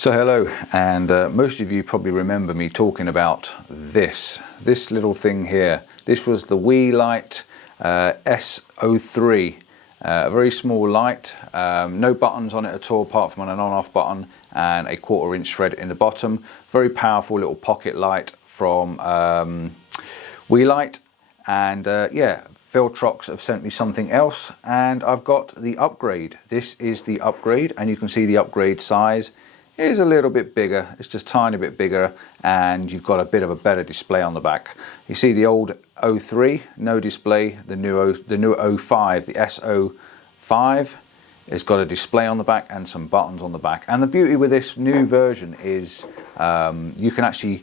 So hello, and most of you probably remember me talking about this little thing here. This was the Weeylite S03, a very small light, no buttons on it at all apart from an on-off button and a 1/4 inch thread in the bottom. Very powerful little pocket light from Weeylite, and yeah, Viltrox have sent me something else, and I've got the upgrade. This is the upgrade, and you can see the upgrade size is a little bit bigger. It's just a tiny bit bigger, and you've got a bit of a better display on the back. You see the old 03, no display. The new 05, the S05, has got a display on the back and some buttons on the back. And the beauty with this new version is you can actually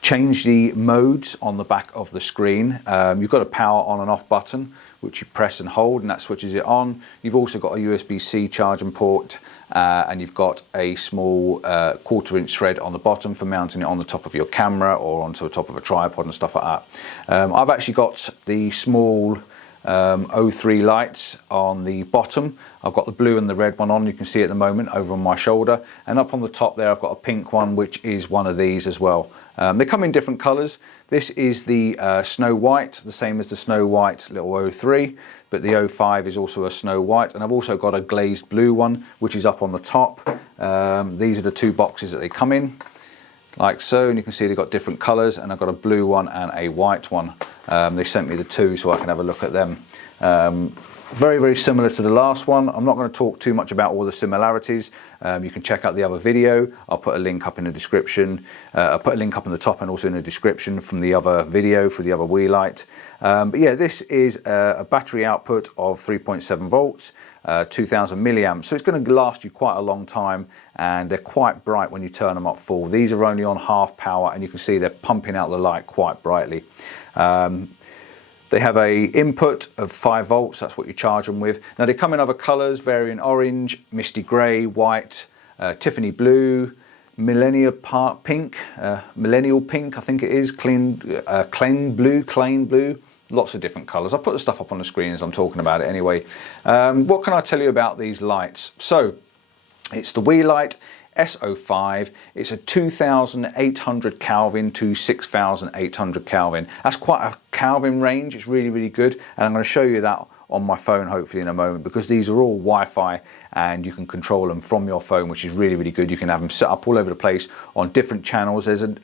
change the modes on the back of the screen. You've got a power on and off button, which you press and hold, and that switches it on. You've also got a USB-C charging port, and you've got a small 1/4 inch thread on the bottom for mounting it on the top of your camera or onto the top of a tripod and stuff like that. I've actually got the small 03 lights on the bottom. I've got the blue and the red one on, you can see at the moment over on my shoulder, and up on the top there I've got a pink one, which is one of these as well. They come in different colours. This is the Snow White, the same as the Snow White little 03, but the 05 is also a Snow White, and I've also got a glazed blue one, which is up on the top. These are the two boxes that they come in, like so, and you can see they've got different colours, and I've got a blue one and a white one. They sent me the two so I can have a look at them. Very, very similar to the last one. I'm not going to talk too much about all the similarities. You can check out the other video. I'll put a link up in the description. I'll put a link up in the top and also in the description from the other video for the other Weeylite. But yeah, this is a battery output of 3.7 volts, 2000 milliamps. So it's going to last you quite a long time, and they're quite bright when you turn them up full. These are only on half power, and you can see they're pumping out the light quite brightly. They have a input of 5 volts, that's what you charge them with. Now they come in other colours, varying orange, misty grey, white, Tiffany blue, millennial pink, I think it is, clean blue, lots of different colours. I'll put the stuff up on the screen as I'm talking about it anyway. What can I tell you about these lights? So, it's the Weeylite S05. It's a 2800 Kelvin to 6800 Kelvin. That's quite a Kelvin range. It's really, really good, and I'm going to show you that on my phone hopefully in a moment, because these are all Wi-Fi and you can control them from your phone, which is really, really good. You can have them set up all over the place on different channels. There's a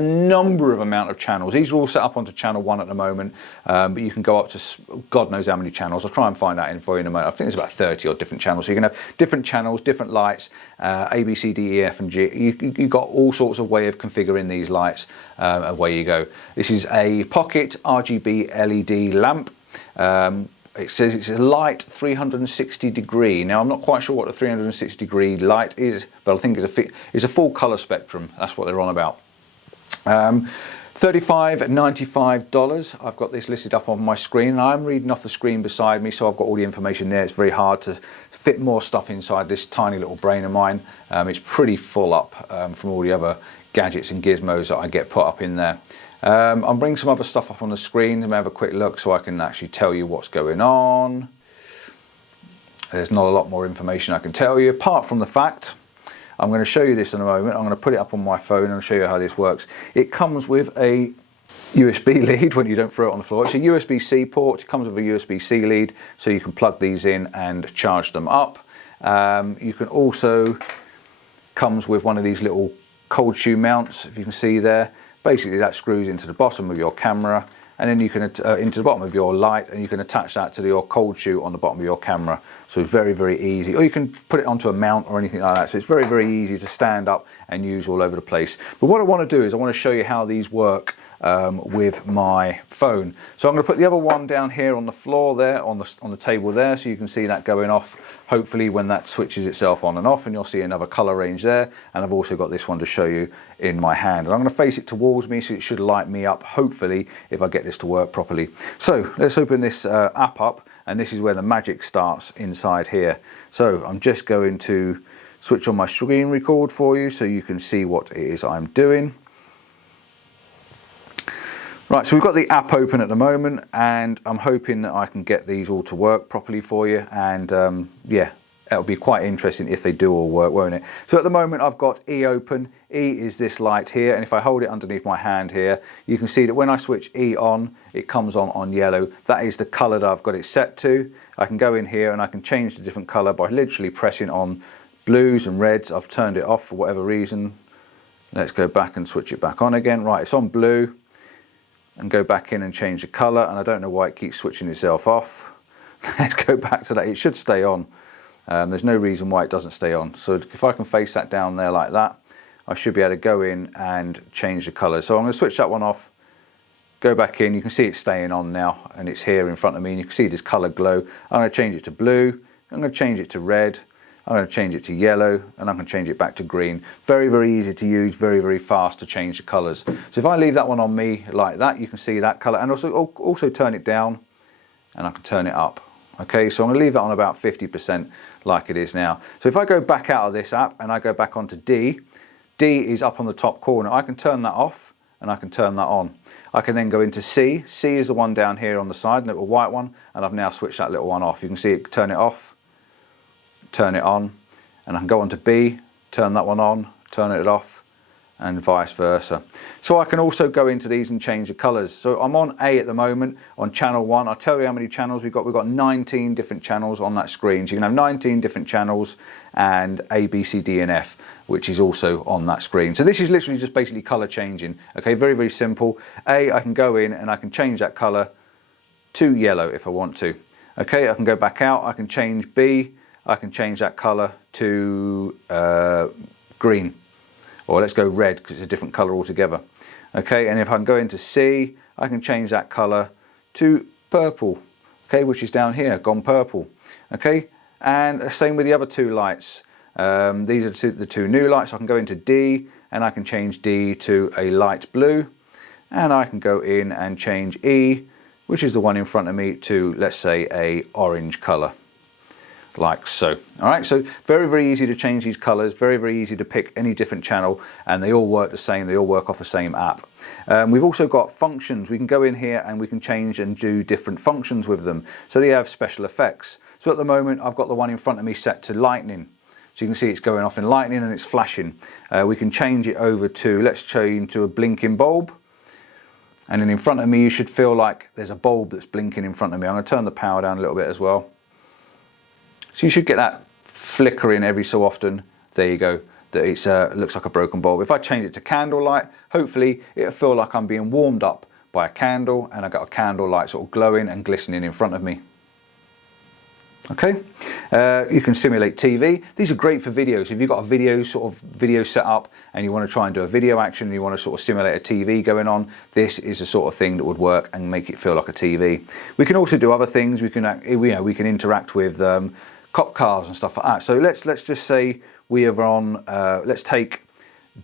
number of amount of channels. These are all set up onto channel 1 at the moment, but you can go up to God knows how many channels. I'll try and find that info in a moment. I think there's about 30 odd different channels. So you can have different channels, different lights, A, B, C, D, E, F and G. You've got all sorts of way of configuring these lights. Away you go. This is a pocket RGB LED lamp. It says it's a light 360 degree. Now I'm not quite sure what a 360 degree light is, but I think it's a full colour spectrum. That's what they're on about. $35.95. I've got this listed up on my screen, and I'm reading off the screen beside me, so I've got all the information there. It's very hard to fit more stuff inside this tiny little brain of mine. It's pretty full up from all the other gadgets and gizmos that I get put up in there. I'll bring some other stuff up on the screen and have a quick look so I can actually tell you what's going on. There's not a lot more information I can tell you, apart from the fact, I'm going to show you this in a moment. I'm going to put it up on my phone and show you how this works. It comes with a USB lead when you don't throw it on the floor. It's a USB-C port. It comes with a USB-C lead, so you can plug these in and charge them up. You can also, comes with one of these little cold shoe mounts, if you can see there. Basically that screws into the bottom of your camera, and then you can into the bottom of your light, and you can attach that to your cold shoe on the bottom of your camera. So it's very, very easy, or you can put it onto a mount or anything like that. So it's very, very easy to stand up and use all over the place. But what I want to do is I want to show you how these work with my phone. So I'm going to put the other one down here on the floor there, on the table there, so you can see that going off hopefully when that switches itself on and off, and you'll see another color range there. And I've also got this one to show you in my hand, and I'm going to face it towards me, so it should light me up hopefully if I get this to work properly. So let's open this app up, and this is where the magic starts inside here. So I'm just going to switch on my screen record for you so you can see what it is I'm doing. Right, so we've got the app open at the moment, and I'm hoping that I can get these all to work properly for you, and yeah, It'll be quite interesting if they do all work, won't it? So at the moment I've got E open. E is this light here, and if I hold it underneath my hand here, you can see that when I switch E on, it comes on yellow. That is the color that I've got it set to. I can go in here and I can change the different color by literally pressing on blues and reds. I've turned it off for whatever reason. Let's go back and switch it back on again. Right, it's on blue, and go back in and change the color, and I don't know why it keeps switching itself off. Let's go back to that. It should stay on. There's no reason why it doesn't stay on. So if I can face that down there like that, I should be able to go in and change the color. So I'm going to switch that one off, go back in. You can see it's staying on now, and it's here in front of me, and you can see this color glow. I'm going to change it to blue, I'm going to change it to red, I'm going to change it to yellow, and I'm going to change it back to green. Very, very easy to use, very, very fast to change the colors. So if I leave that one on me like that, you can see that color, and also turn it down, and I can turn it up. Okay, so I'm going to leave that on about 50% like it is now. So if I go back out of this app and I go back onto D, D is up on the top corner. I can turn that off and I can turn that on. I can then go into C. C is the one down here on the side, the little white one, and I've now switched that little one off. You can see it, turn it off, turn it on, and I can go on to B, turn that one on, turn it off, and vice versa. So I can also go into these and change the colors. So I'm on A at the moment on channel 1. I'll tell you how many channels we've got. We've got 19 different channels on that screen. So you can have 19 different channels and A, B, C, D, and F, which is also on that screen. So this is literally just basically color changing. Okay, very, very simple. A, I can go in and I can change that color to yellow if I want to. Okay, I can go back out. I can change B. I can change that color to green. Or let's go red because it's a different color altogether. Okay, and if I can go into C, I can change that color to purple, okay, which is down here, gone purple. Okay, and the same with the other two lights. These are the two new lights. I can go into D and I can change D to a light blue, and I can go in and change E, which is the one in front of me, to, let's say, a orange color. Like so. All right, so very, very easy to change these colors, very, very easy to pick any different channel, and they all work the same. They all work off the same app. We've also got functions. We can go in here and we can change and do different functions with them. So they have special effects. So at the moment, I've got the one in front of me set to lightning. So you can see it's going off in lightning and it's flashing. We can change it over to, let's change to a blinking bulb. And then in front of me, you should feel like there's a bulb that's blinking in front of me. I'm going to turn the power down a little bit as well. So you should get that flickering every so often. There you go. That it looks like a broken bulb. If I change it to candlelight, hopefully it'll feel like I'm being warmed up by a candle, and I've got a candle light sort of glowing and glistening in front of me. Okay, you can simulate TV. These are great for videos. If you've got a video set up and you want to try and do a video action and you want to sort of simulate a TV going on, this is the sort of thing that would work and make it feel like a TV. We can also do other things. We can, we can interact with cop cars and stuff like that. So let's just say we are on, let's take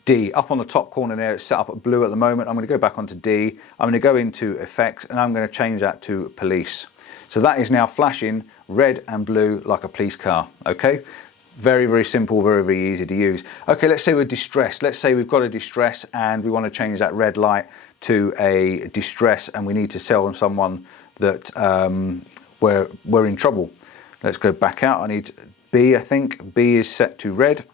D. Up on the top corner there, it's set up at blue at the moment. I'm going to go back onto D. I'm going to go into effects and I'm going to change that to police. So that is now flashing red and blue like a police car. Okay, very, very simple, very, very easy to use. Okay, let's say we're distressed. Let's say we've got a distress and we want to change that red light to a distress, and we need to tell someone that we're in trouble. Let's go back out. I need B, I think. B is set to red.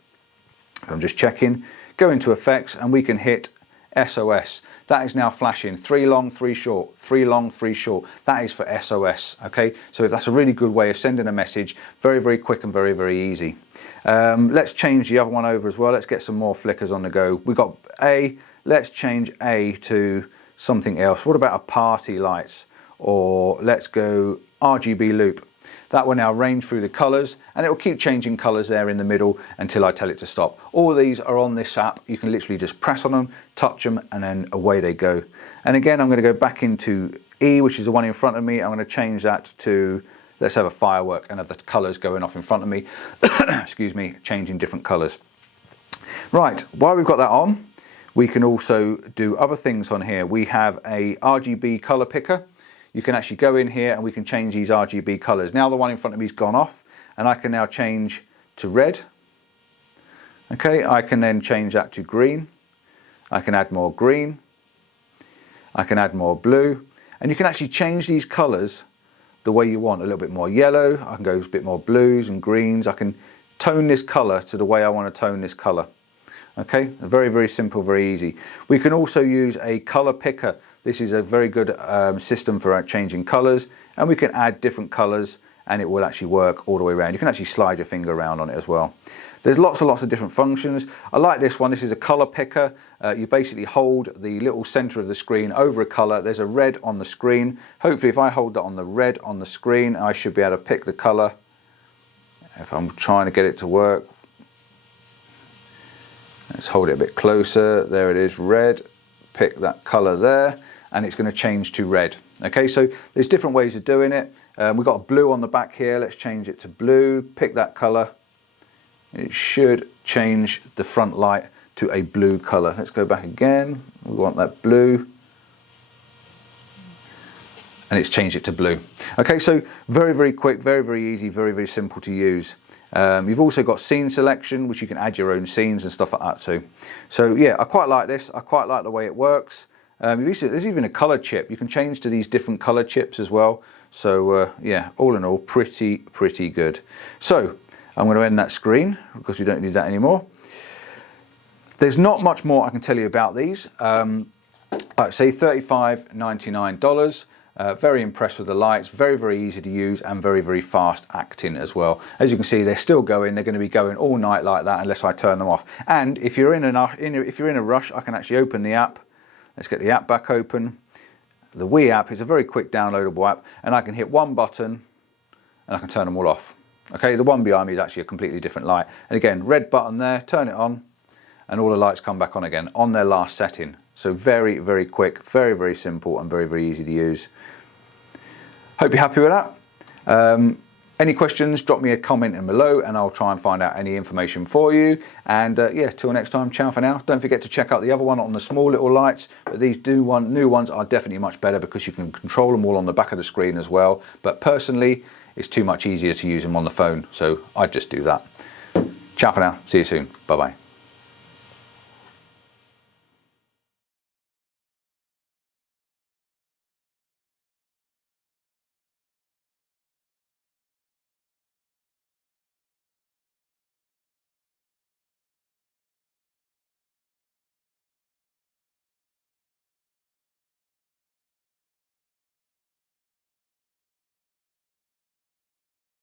I'm just checking. Go into effects and we can hit SOS. That is now flashing 3 long, 3 short, 3 long, 3 short. That is for SOS. Okay, so that's a really good way of sending a message. Very, very quick and very, very easy. Let's change the other one over as well. Let's get some more flickers on the go. We've got A. Let's change A to something else. What about a party lights? Or let's go Rgb Loop. That will now range through the colors, and it will keep changing colors there in the middle until I tell it to stop. All these are on this app. You can literally just press on them, touch them, and then away they go. And again, I'm going to go back into E, which is the one in front of me. I'm going to change that to, let's have a firework and have the colors going off in front of me. Excuse me, changing different colors. Right, while we've got that on, we can also do other things on here. We have a Rgb Color Picker. You can actually go in here and we can change these RGB colors. Now the one in front of me has gone off, and I can now change to red. Okay, I can then change that to green. I can add more green. I can add more blue. And you can actually change these colors the way you want. A little bit more yellow, I can go a bit more blues and greens. I can tone this color to the way I want to tone this color. Okay, very, very simple, very easy. We can also use a color picker. This is a very good system for changing colors, and we can add different colors and it will actually work all the way around. You can actually slide your finger around on it as well. There's lots and lots of different functions. I like this one. This is a color picker. You basically hold the little center of the screen over a color. There's a red on the screen. Hopefully if I hold that on the red on the screen, I should be able to pick the color. If I'm trying to get it to work, let's hold it a bit closer. There it is, red. Pick that color there and it's going to change to red. Okay, so there's different ways of doing it. We've got a blue on the back here. Let's change it to blue. Pick that color. It should change the front light to a blue color. Let's go back again. We want that blue. And it's changed it to blue. Okay, so very, very quick, very, very easy, very, very simple to use. You've also got scene selection, which you can add your own scenes and stuff like that too. So yeah, I quite like this. I quite like the way it works. There's even a color chip. You can change to these different color chips as well. So yeah, all in all, pretty good. So I'm going to end that screen because we don't need that anymore. There's not much more I can tell you about these. Like say $35.99. Very impressed with the lights, very, very easy to use and very, very fast acting as well. As you can see, they're still going. They're going to be going all night like that unless I turn them off. And if you're in a rush, I can actually open the app. Let's get the app back open. The Wii app is a very quick downloadable app, and I can hit one button and I can turn them all off. Okay, the one behind me is actually a completely different light. And again, red button there, turn it on, and all the lights come back on again on their last setting. So very, very quick, very, very simple and very, very easy to use. Hope you're happy with that. Any questions, drop me a comment in below and I'll try and find out any information for you. And yeah, till next time, ciao for now. Don't forget to check out the other one on the small little lights, but these new ones are definitely much better because you can control them all on the back of the screen as well. But personally, it's too much easier to use them on the phone, so I just do that. Ciao for now, see you soon, bye bye.